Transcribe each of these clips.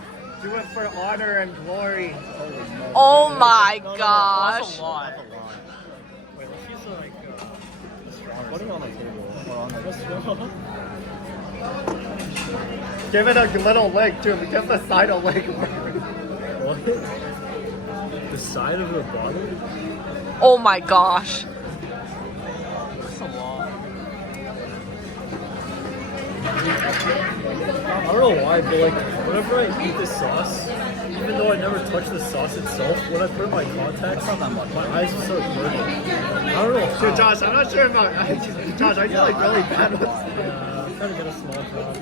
know. Do it for honor and glory. Oh my No, gosh. that's a lot. That's a lot. Wait, let's use like I'm putting it on the table or on the straw. Give it a little lick, too. Give the side a lick. What? The side of the bottle? Oh my gosh. That's a lot. I don't know why, but like whenever I eat this sauce, even though I never touch the sauce itself, when I put in my contacts, my eyes just start burning. I don't know. Dude, how. Josh, I'm not sure about... Josh, I feel like really bad with... Yeah, I'm trying to get a small crowd.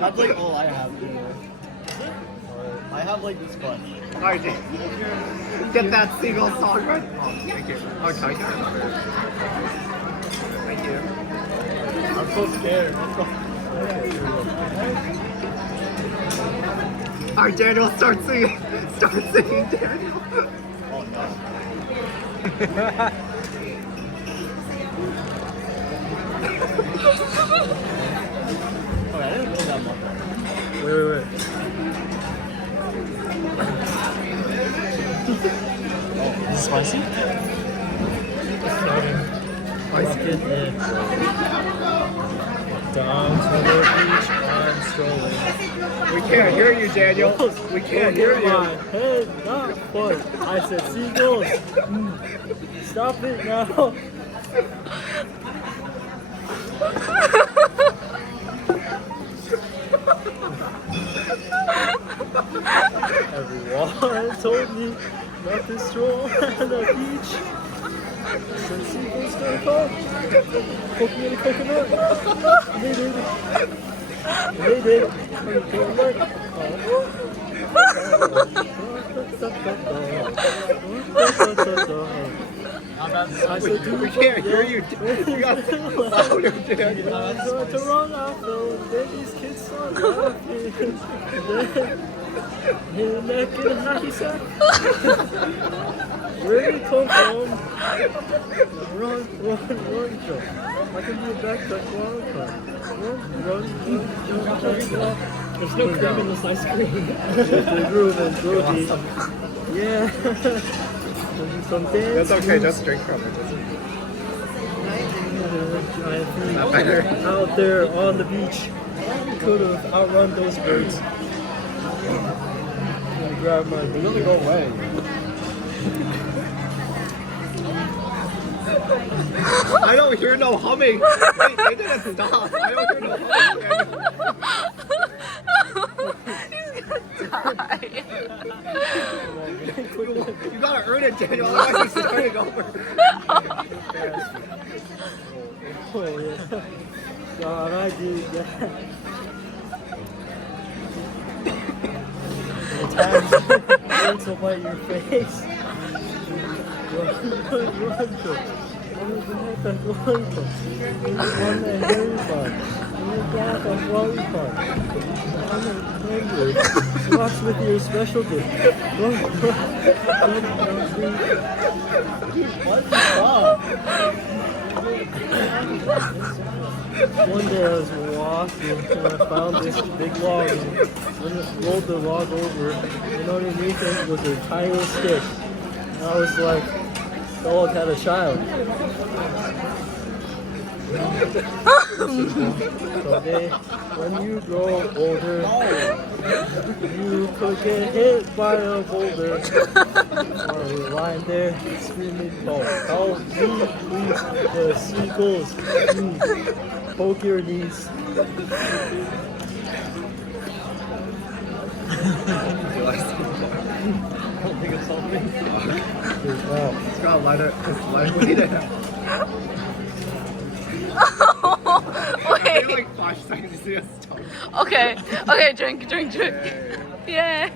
That's like all I have. I have like this much. Alright, get that Seagull song right. Oh, thank you. Oh, can I get another? Thank you. I'm so scared. Alright, Daniel, start singing. Start singing, Daniel. Oh no. Okay, I didn't know that much. Wait. Is it spicy? Bucket in. Down to the beach, I'm strolling. We can't hear you, Daniel. We can't hear My you. head not fun. I said seagulls. Stop it now. Everyone told me not to stroll on the beach. Said seagulls gonna come. Poke me in the coconut. And they did. And they did. I said, We can't hear you. You got louder, Daniel. I'm going to run out though, and then these kids start laughing. Hit a neck in a hacky sack. Where did it come from? Run, jump. I can do a backtrack while run. There's no cream in this ice cream. The groove and groovy. Yeah. Some dance. That's okay, just drink from it. Not better. Out there on the beach. Could have outrun those birds. I'm gonna grab my They're gonna go away. I don't hear no humming. Wait, they didn't stop. I don't hear no humming. He's gonna die. You gotta earn it, Daniel. Otherwise, he's starting over. Oh yeah. God, I did that. The times will bite your face. Run. Watch with your special gift. One day I was walking and I found this big log and when I rolled the log over and underneath it was a tiny little stick. And I was like, the log had a child. Someday, when you grow older, you could get hit by a boulder. Or you're lying there screaming, help me, please, the seagulls, poke your knees. I don't think it's something. Wow. It's got lighter. It's lighter. Wait. Like 5 seconds to see us talk. Okay, drink. Yeah.